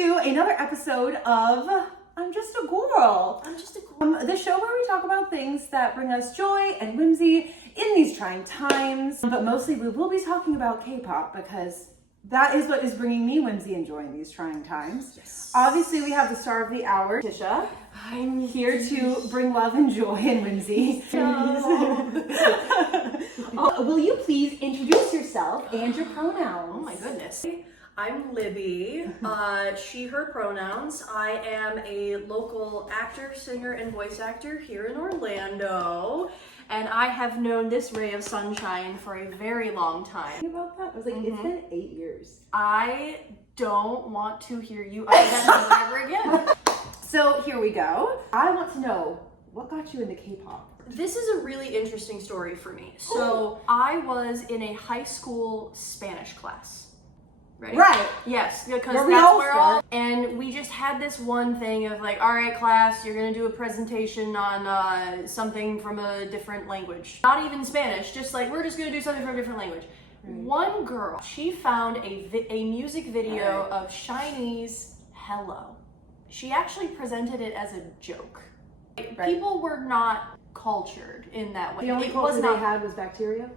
to another episode of I'm Just a Gorl. I'm Just a Gorl. The show where we talk about things that bring us joy and whimsy in these trying times. But mostly we will be talking about K-pop because that is what is bringing me whimsy and joy in these trying times. Yes. Obviously, we have the star of the hour, Tisha. I'm here to bring love and joy and whimsy. Will you please introduce yourself and your pronouns? Oh my goodness. I'm Libbe, she, her pronouns. I am a local actor, singer, and voice actor here in Orlando. And I have known this ray of sunshine for a very long time. About that? I was like, it's been 8 years. I don't want to hear you utter that ever again. So here we go. I want to know, what got you into K-pop? This is a really interesting story for me. So I was in a high school Spanish class. Ready? Right. Yes, because Where we that's all where start. and we just had this one thing of like, all right, class, you're gonna do a presentation on something from a different language. Not even Spanish, just like, we're just gonna do something from a different language. Right. One girl, she found a music video of SHINee's Hello. She actually presented it as a joke. Right. People were not cultured in that way. The only culture they had was bacteria?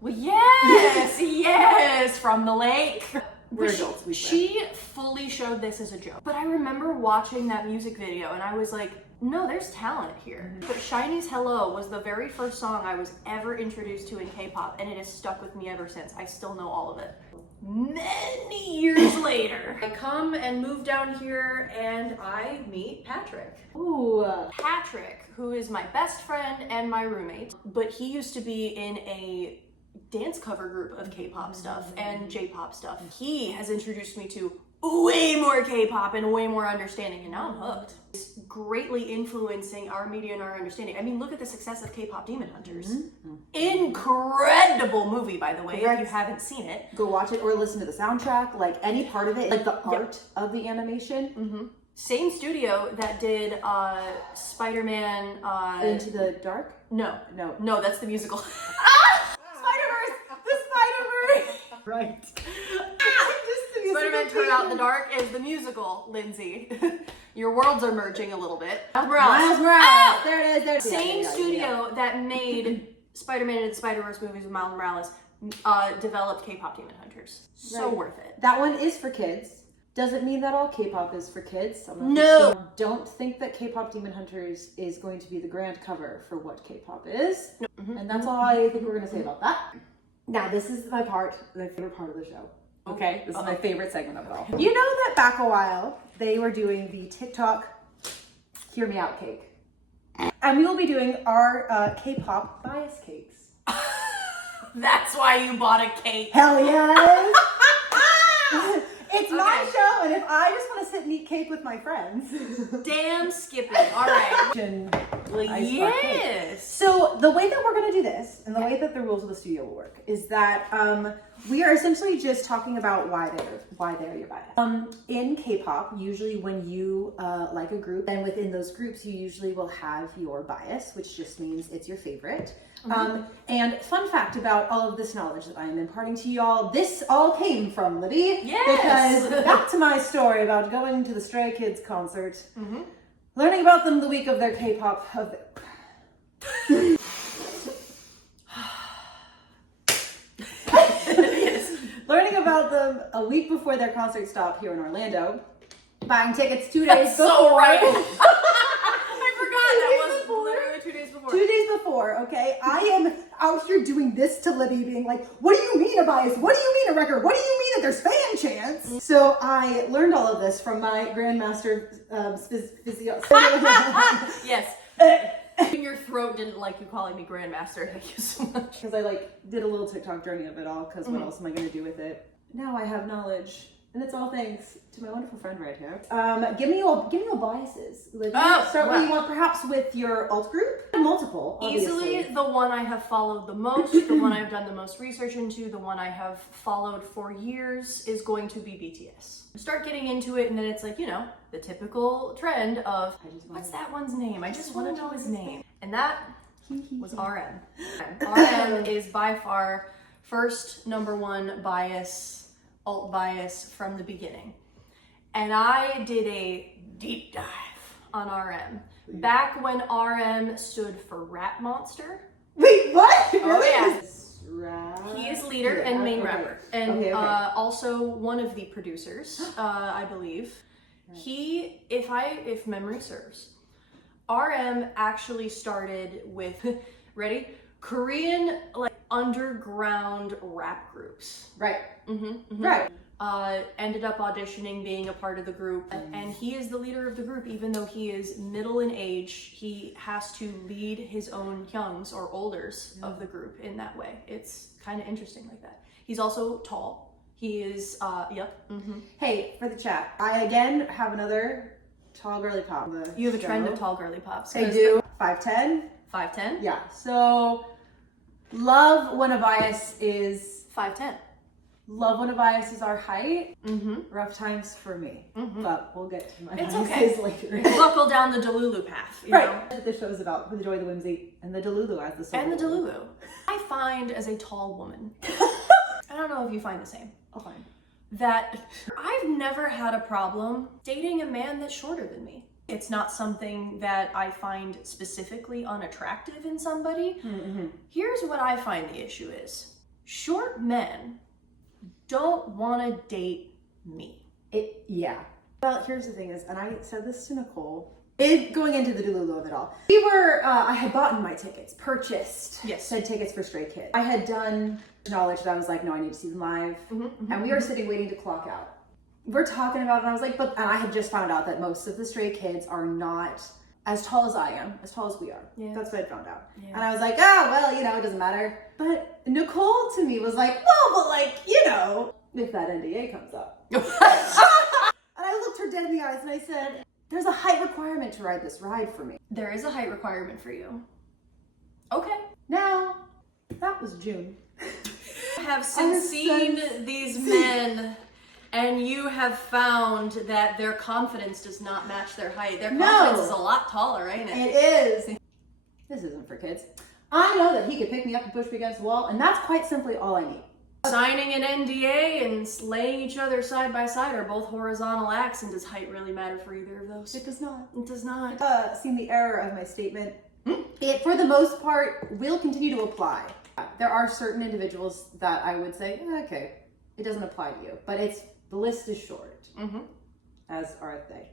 Well, yes, yes, from the lake. We're adults, She fully showed this as a joke. But I remember watching that music video and I was like, no, there's talent here. But SHINee's Hello was the very first song I was ever introduced to in K-pop, and it has stuck with me ever since. I still know all of it. Many years later, I come and move down here and I meet Patrick. Ooh. Patrick, who is my best friend and my roommate, but he used to be in a dance cover group of K-pop stuff and J-pop stuff. He has introduced me to way more K-pop and way more understanding, and now I'm hooked. It's greatly influencing our media and our understanding. I mean, look at the success of K-pop Demon Hunters. Incredible movie, by the way, if you haven't seen it. Go watch it or listen to the soundtrack, like any part of it, like the art of the animation. Same studio that did Spider-Man... Into the Dark? No, that's the musical. Spider-Verse! The Spider-Verse! Right. Spider-Man Turn Out in the Dark is the musical, Lindsay. Your worlds are merging a little bit. Miles Morales. Oh! There it is. There it is. Same studio that made Spider-Man and the Spider-Verse movies with Miles Morales developed K-pop Demon Hunters. So worth it. That one is for kids. Doesn't mean that all K-pop is for kids. No. Don't think that K-pop Demon Hunters is going to be the grand cover for what K-pop is. And that's all I think we're going to say about that. Now, this is my favorite part of the show. Okay, this is my favorite segment of it all. You know that back a while, they were doing the tedTalk Hear Me Out cake. And we will be doing our K-pop bias cakes. That's why you bought a cake. Hell yes! It's my show, and if I just want to sit and eat cake with my friends. Damn Skippy. All right. Yes. So the way that we're going to do this, and the way that the rules of the studio will work, is that we are essentially just talking about why they're your bias. In K-pop, usually when you like a group, and within those groups, you usually will have your bias, which just means it's your favorite. And fun fact about all of this knowledge that I am imparting to y'all, this all came from Libbe. Yes! Because back to my story about going to the Stray Kids concert, learning about them the week of their K-pop, learning about them a week before their concert stop here in Orlando, buying tickets 2 days before. So right. I forgot that was literally 2 days before. 2 days before, okay? I am out here doing this to Libbe, being like, what do you mean a bias? What do you mean a record? What do you mean that there's fan chants? So I learned all of this from my grandmaster physio. Yes. Your throat didn't like you calling me grandmaster. Thank you so much. Because I did a little TikTok journey of it all, because what else am I going to do with it? Now I have knowledge. And it's all thanks to my wonderful friend right here. Give me your biases. Start where you want, perhaps with your alt group. Multiple, obviously. Easily the one I have followed the most, the one I've done the most research into, the one I have followed for years is going to be BTS. Start getting into it and then it's like, you know, the typical trend of, what's that one's name? I just want to know his name. And that was RM. RM is by far first #1 bias, alt bias from the beginning. And I did a deep dive on RM. Back when RM stood for Rat Monster. Wait, what? Oh, yeah. He is leader and main rapper. And also one of the producers, I believe. He, if memory serves, RM actually started with, ready? Korean, like, underground rap groups. Right. Right. Ended up auditioning, being a part of the group, and he is the leader of the group. Even though he is middle in age, he has to lead his own youngs or olders of the group in that way. It's kind of interesting like that. He's also tall. He is, Hey, for the chat, I again have another tall girly pop. You have a trend of tall girly pops. I do. 5'10". 5'10"? Yeah. So, love when a bias is 5'10". Love when a bias is our height. Rough times for me, but we'll get to my biases later. Buckle down the Delulu path, you right. know? What the show is about, the joy, the whimsy, and the Delulu as the soul. And the Delulu. I find as a tall woman, I don't know if you find the same. I'll find. That I've never had a problem dating a man that's shorter than me. It's not something that I find specifically unattractive in somebody. Here's what I find the issue is. Short men don't want to date me. Yeah. Well, here's the thing is, and I said this to Nicole, going into the Delulu of it all. I had bought my tickets, purchased, said tickets for Stray Kids. I had done knowledge that I was like, no, I need to see them live. And we were sitting waiting to clock out. We're talking about it, and I was like, and I had just found out that most of the Stray Kids are not as tall as I am, as tall as we are. Yeah. That's what I found out. Yeah. And I was like, oh, well, you know, it doesn't matter. But Nicole to me was like, well, but like, you know, if that NDA comes up. And I looked her dead in the eyes and I said, there's a height requirement to ride this ride for me. There is a height requirement for you. Okay. Now, that was June. Have seen these men, and you have found that their confidence does not match their height. Their confidence is a lot taller, ain't it? It is. This isn't for kids. I know that he could pick me up and push me against the wall, and that's quite simply all I need. Signing an NDA and laying each other side by side are both horizontal acts, and does height really matter for either of those? It does not. It does not. Seen the error of my statement. It, for the most part, will continue to apply. There are certain individuals that I would say, okay, it doesn't apply to you, but the list is short, as are they.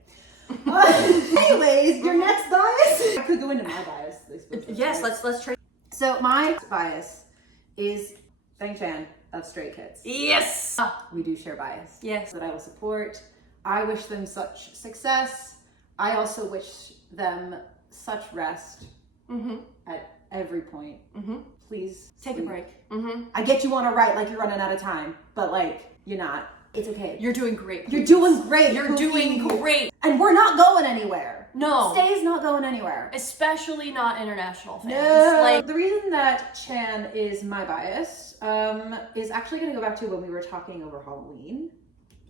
Anyways, your next bias? I could go into my bias. Yes, let's try. So my bias is Bangchan of Stray Kids. Yes! We do share bias. Yes. That I will support. I wish them such success. I also wish them such rest at every point. Please take a break. I get you want to write like you're running out of time, but like you're not. It's okay. You're doing great. You're doing great. You're doing great. And we're not going anywhere. No. Stay's not going anywhere. Especially not international fans. No. Like, the reason that Chan is my bias is actually going to go back to when we were talking over Halloween.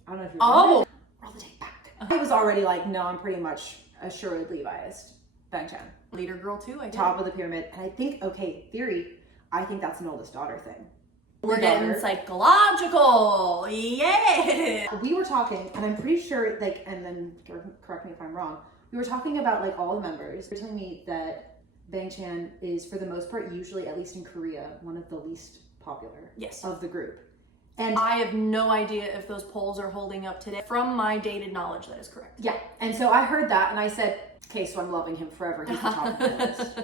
I don't know if you remember. Roll the tape back. I was already like, no, I'm pretty much assuredly biased. Bangchan. Leader girl too, I guess. Top of the pyramid. And I think, theory, I think that's an oldest daughter thing. We're getting psychological. Yeah. We were talking, and I'm pretty sure, like, and then correct me if I'm wrong, we were talking about, like, all the members. They're telling me that Bangchan is, for the most part, usually, at least in Korea, one of the least popular of the group. And I have no idea if those polls are holding up today. From my dated knowledge, that is correct. Yeah. And so I heard that, and I said, okay, so I'm loving him forever. He's the top of the list.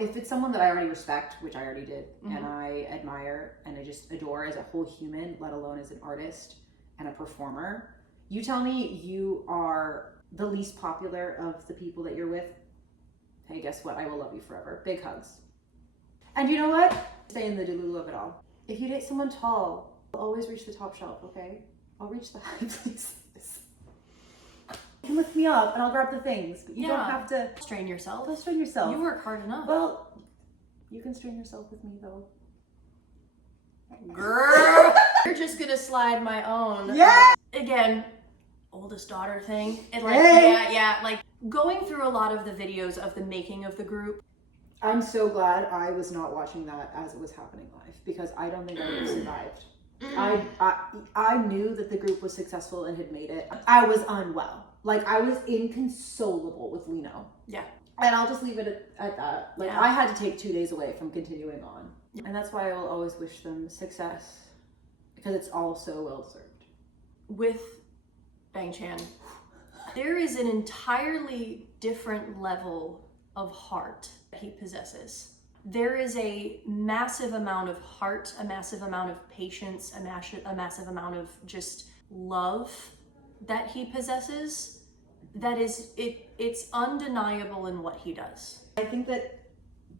If it's someone that I already respect, which I already did, and I admire, and I just adore as a whole human, let alone as an artist and a performer, you tell me you are the least popular of the people that you're with, hey, guess what? I will love you forever. Big hugs. And you know what? Stay in the Delulu of it all. If you date someone tall, I'll always reach the top shelf, okay? I'll reach the high places. You can lift me up and I'll grab the things, but you don't have to strain yourself. Don't strain yourself. You work hard enough. Well, you can strain yourself with me though. Girl, you're just gonna slide my own. Yeah. Again, oldest daughter thing. And like, like going through a lot of the videos of the making of the group. I'm so glad I was not watching that as it was happening live, because I don't think I would have survived I knew that the group was successful and had made it. I was unwell. Like, I was inconsolable with Lino. Yeah. And I'll just leave it at that. Like, Yeah. I had to take 2 days away from continuing on. Yeah. And that's why I will always wish them success. Because it's all so well deserved. With Bangchan, there is an entirely different level of heart that he possesses. There is a massive amount of heart, a massive amount of patience, a massive amount of just love that he possesses. That is, it's undeniable in what he does. I think that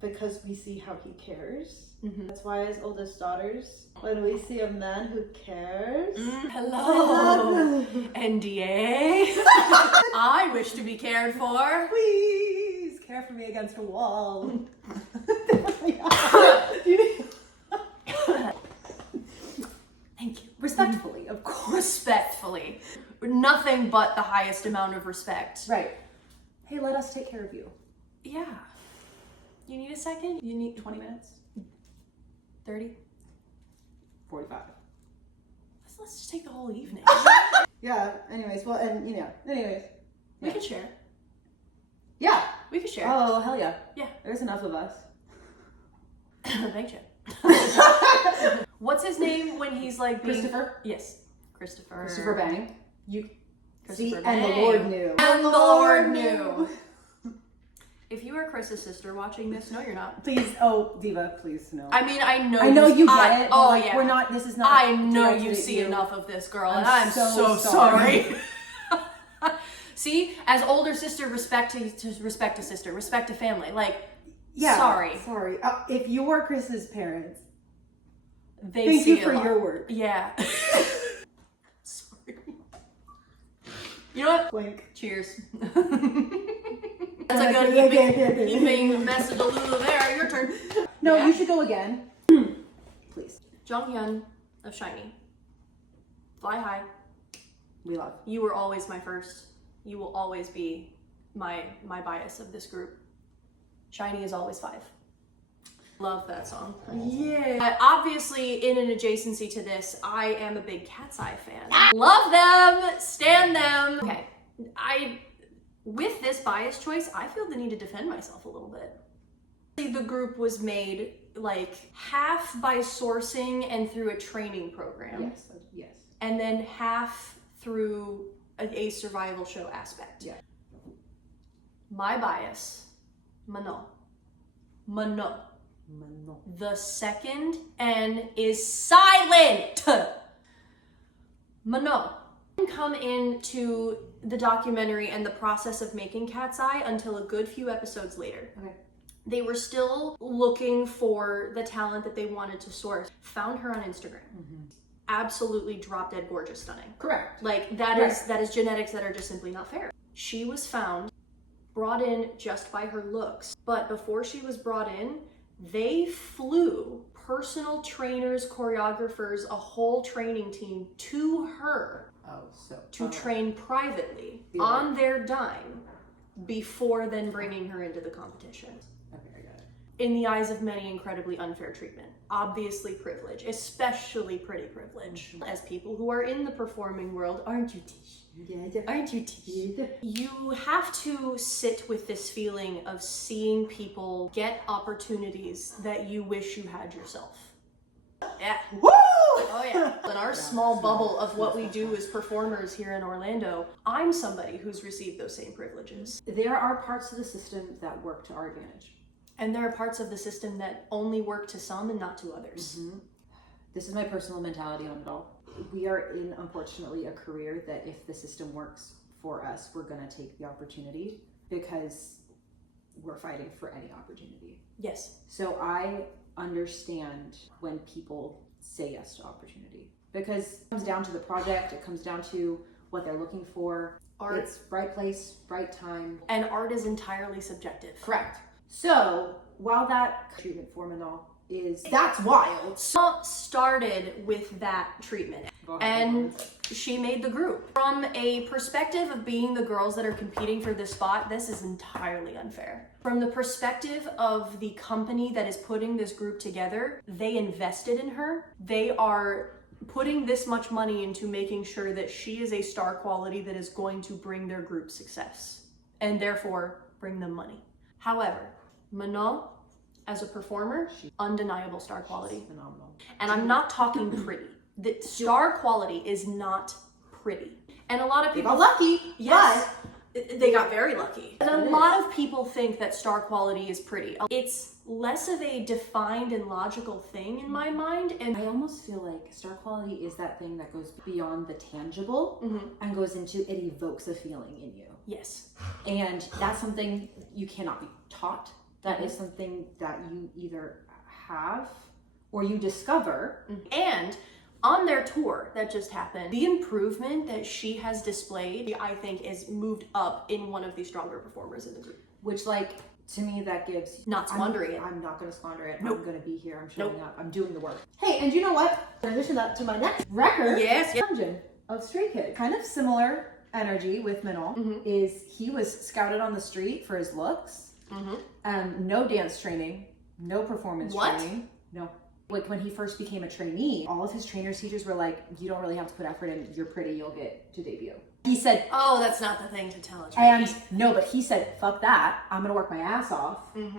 because we see how he cares, that's why as oldest daughters, when we see a man who cares, Hello, NDA. I wish to be cared for. Please care for me against a wall. Thank you. Respectfully, of course. Respectfully. Nothing but the highest amount of respect. Right. Hey, let us take care of you. Yeah. You need a second? You need 20 minutes? 30? 45. Let's just take the whole evening. Yeah, anyways, well, and anyways. We Yeah. could share. Yeah. We could share. Oh, hell yeah. Yeah. There's enough of us. Thank you. What's his name when he's like being... Christopher? Yes. Christopher. Christopher Bang. You see, Christopher and the Bang. Lord knew. And the Lord knew. If you are Chris's sister watching this, no, you're not. Please, oh, Diva, please, no. I mean, I know you get it. Oh, like, yeah. We're not, this is not. I know directed you at see you. enough of this girl, and I'm I'm so so sorry. See, as older sister, respect to sister, respect to family. Like, Yeah. sorry. Sorry. If you're Chris's parents, They thank see you for a lot. your work. Yeah. Sorry. You know what? Wink. Cheers. That's a good keeping message a little there. Your turn. No, Yeah. you should go again. Please. Jonghyun of Shiny. Fly high. We love. You were always my first. You will always be my bias of this group. Shiny is always 5. Love that song. Yeah. Obviously, in an adjacency to this, I am a big Cat's Eye fan. Love them, stand them. Okay, with this bias choice, I feel the need to defend myself a little bit. The group was made like half by sourcing and through a training program. Yes. Yes. And then half through a survival show aspect. Yeah. My bias, Mano. No. The second N is silent. Mano. Come into the documentary and the process of making Cat's Eye until a good few episodes later. Okay. They were still looking for the talent that they wanted to source. Found her on Instagram. Absolutely drop dead gorgeous, stunning. Correct. Like that is genetics that are just simply not fair. She was found, brought in just by her looks. But before she was brought in, they flew personal trainers, choreographers, a whole training team to her to train privately on their dime before then bringing her into the competition. Okay, I got it. In the eyes of many, incredibly unfair treatment. Obviously privilege, especially pretty privilege. As people who are in the performing world, aren't you, Tish? Yeah. Aren't you, Tish? You have to sit with this feeling of seeing people get opportunities that you wish you had yourself. Yeah. Woo! Oh yeah. In our small bubble of what we do as performers here in Orlando, I'm somebody who's received those same privileges. There are parts of the system that work to our advantage. And there are parts of the system that only work to some and not to others. This is my personal mentality on it all. We are in, unfortunately, a career that if the system works for us, we're gonna take the opportunity because we're fighting for any opportunity. Yes. So I understand when people say yes to opportunity because it comes down to the project, it comes down to what they're looking for. Art. It's right place, right time. And art is entirely subjective. Correct. So while that treatment form and all that's wild. So started with that treatment. And she made the group. From a perspective of being the girls that are competing for this spot, this is entirely unfair. From the perspective of the company that is putting this group together, they invested in her. They are putting this much money into making sure that she is a star quality that is going to bring their group success and therefore bring them money. However, Manon, as a performer, undeniable star quality. Phenomenal. And I'm not talking pretty. The star quality is not pretty. And a lot of people got lucky. Yes. They got very lucky. And a lot of people think that star quality is pretty. It's less of a defined and logical thing in my mind. And I almost feel like star quality is that thing that goes beyond the tangible and goes into, it evokes a feeling in you. yes. And that's something you cannot be taught. That is something that you either have or you discover. And on their tour that just happened, the improvement that she has displayed, I think, is moved up in one of the stronger performers in the group. Which, like, to me, that gives... Not squandering it. I'm not going to squander it. Nope. I'm going to be here. I'm showing up. I'm doing the work. Hey, and you know what? Transition that to my next record. Yes. Bangchan of Stray Kids. Kind of similar energy with Manon is he was scouted on the street for his looks. No dance training, no performance What? training. No. Like when he first became a trainee, all of his trainers, teachers were like, you don't really have to put effort in, you're pretty, you'll get to debut. He said, Oh, that's not the thing to tell a and trainee. no, but he said, fuck that, I'm gonna work my ass off. And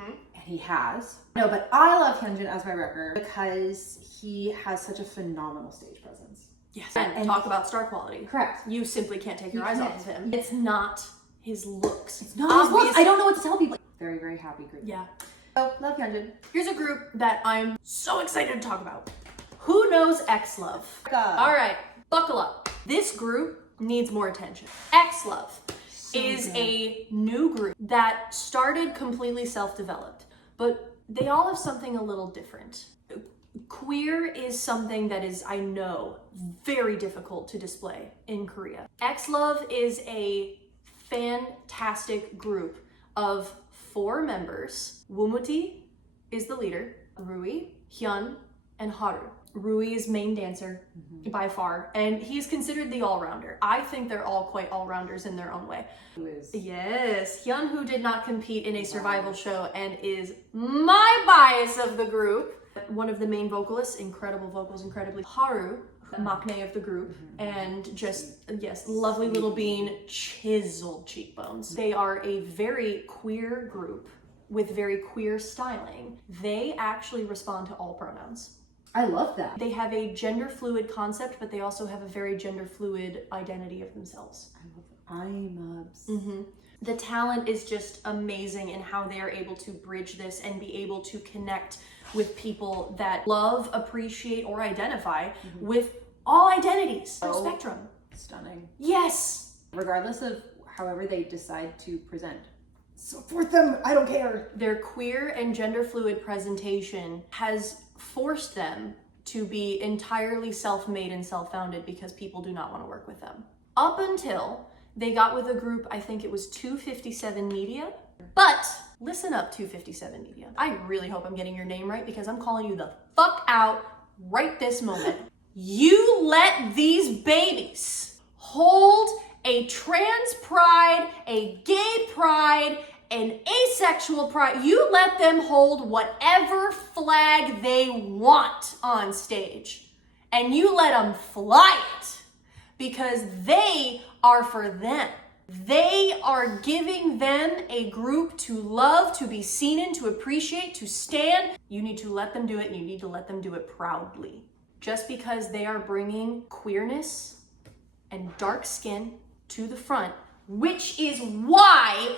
he has. No, but I love Hyunjin as my record because he has such a phenomenal stage presence. Yes. And talk about star quality. Correct. You simply can't take your You eyes can't. off of him. It's not his looks. It's No, his looks, I don't know what to tell people. Very, very happy group. Yeah. So, love Hyunjin. Here's a group that I'm so excited to talk about. Who knows XLOV? God. All right, buckle up. This group needs more attention. XLOV is a new group that started completely self-developed, but they all have something a little different. Queer is something that is, I know, very difficult to display in Korea. XLOV is a fantastic group of 4 members. Woomuti is the leader, Rui, Hyun, and Haru. Rui is main dancer by far, and he's considered the all-rounder. I think they're all quite all-rounders in their own way. Who is? Yes, Hyun, who did not compete in a survival show and is my bias of the group. One of the main vocalists, incredible vocals, incredibly. Haru, maknae of the group, and just, yes, lovely little bean, chiseled cheekbones. They are a very queer group with very queer styling. They actually respond to all pronouns. I love that. They have a gender fluid concept, but they also have a very gender fluid identity of themselves. I'm obs. The talent is just amazing in how they are able to bridge this and be able to connect with people that love, appreciate, or identify with all identities. Oh. Spectrum. Stunning. Yes. Regardless of however they decide to present. Support them, I don't care. Their queer and gender fluid presentation has forced them to be entirely self-made and self-founded because people do not want to work with them. Up until they got with a group, I think it was 257 Media. But listen up, 257 Media. I really hope I'm getting your name right because I'm calling you the fuck out right this moment. You let these babies hold a trans pride, a gay pride, an asexual pride. You let them hold whatever flag they want on stage. And you let them fly it because they are for them. They are giving them a group to love, to be seen in, to appreciate, to stand. You need to let them do it, and you need to let them do it proudly. Just because they are bringing queerness and dark skin to the front, which is why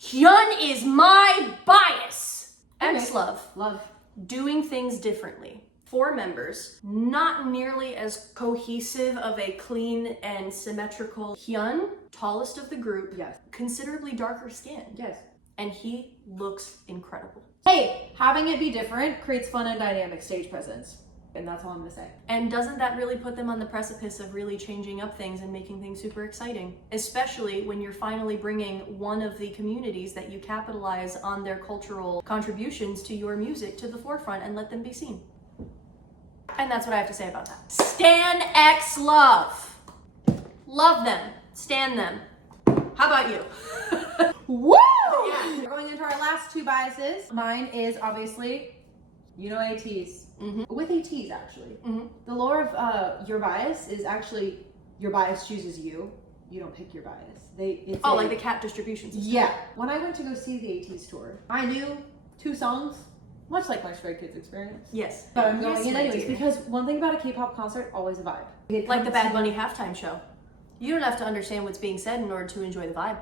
Hyun is my bias. XLOV, Love. doing things differently. 4 members, not nearly as cohesive of a clean and symmetrical. Hyun, tallest of the group, Yes. considerably darker skin, Yes. and he looks incredible. Hey, having it be different creates fun and dynamic stage presence. And that's all I'm gonna say. And doesn't that really put them on the precipice of really changing up things and making things super exciting? Especially when you're finally bringing one of the communities that you capitalize on their cultural contributions to your music to the forefront and let them be seen. And that's what I have to say about that. Stan XLOV. Love them. Stan them. How about you? Woo! Yeah. We're going into our last 2 biases. Mine is obviously You know ATs. Mhm. With ATs, actually. Mhm. The lore of your bias is actually your bias chooses you. You don't pick your bias. Like the cat distribution system. Yeah. When I went to go see the ATs tour, I knew 2 songs, much like my Stray Kids experience. Yes. But I'm going Yes, in my anyways dear. because one thing about a K-pop concert, always a vibe. Like the Bad Bunny halftime show. You don't have to understand what's being said in order to enjoy the vibe.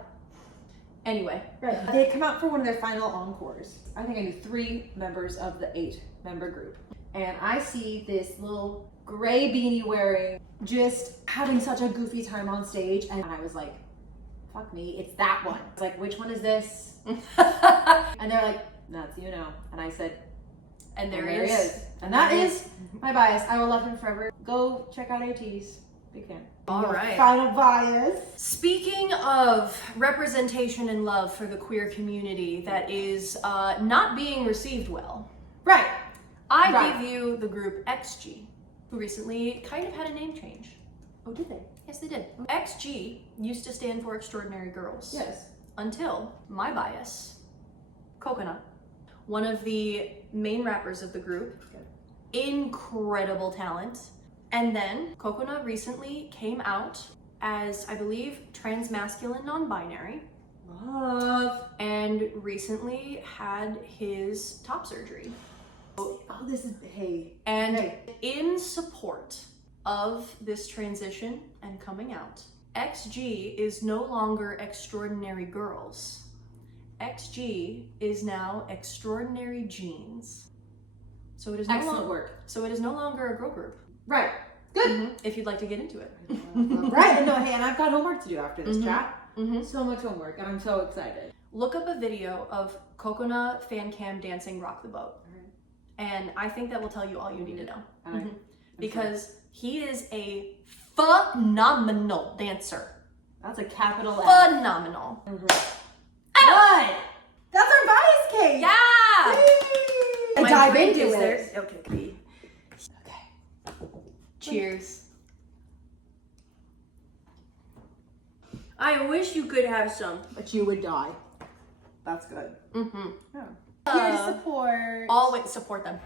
Anyway. Right. They had come out for one of their final encores. I think I knew 3 members of the 8-member group. And I see this little gray beanie wearing, just having such a goofy time on stage. And I was like, fuck me, it's that one. It's like, which one is this? And they're like, that's you know. And I said, And there he he is. And that is my bias. I will love him forever. Go check out ATs. Big fan. All Your right. Final bias. Speaking of representation and love for the queer community that is not being received well, Right. I Right. give you the group XG, who recently kind of had a name change. Oh, did they? Yes, they did. XG used to stand for Extraordinary Girls. Yes. Until my bias, Coconut, one of the main rappers of the group, incredible talent. And then Coconut recently came out as, I believe, transmasculine non-binary, Love. and recently had his top surgery. Oh, this is, hey. And Hey. in support of this transition and coming out, XG is no longer Extraordinary Girls. XG is now Extraordinary Jeans. So it is Excellent work. So it is no longer a girl group. Right. Good. If you'd like to get into it. Right. And no, hey, and I've got homework to do after this Mhm. chat. Mhm. So much homework, and I'm so excited. Look up a video of Coconut fan cam dancing Rock the Boat. And I think that will tell you all you need to know. And Mhm. Because he is a phenomenal dancer. That's a capital F. Phenomenal. Good. That's our bias cake. Yeah! And My dive drink into is it. there. Okay. Cheers. I wish you could have some. But you would die. That's good. Mm-hmm. Here to support. Always support them.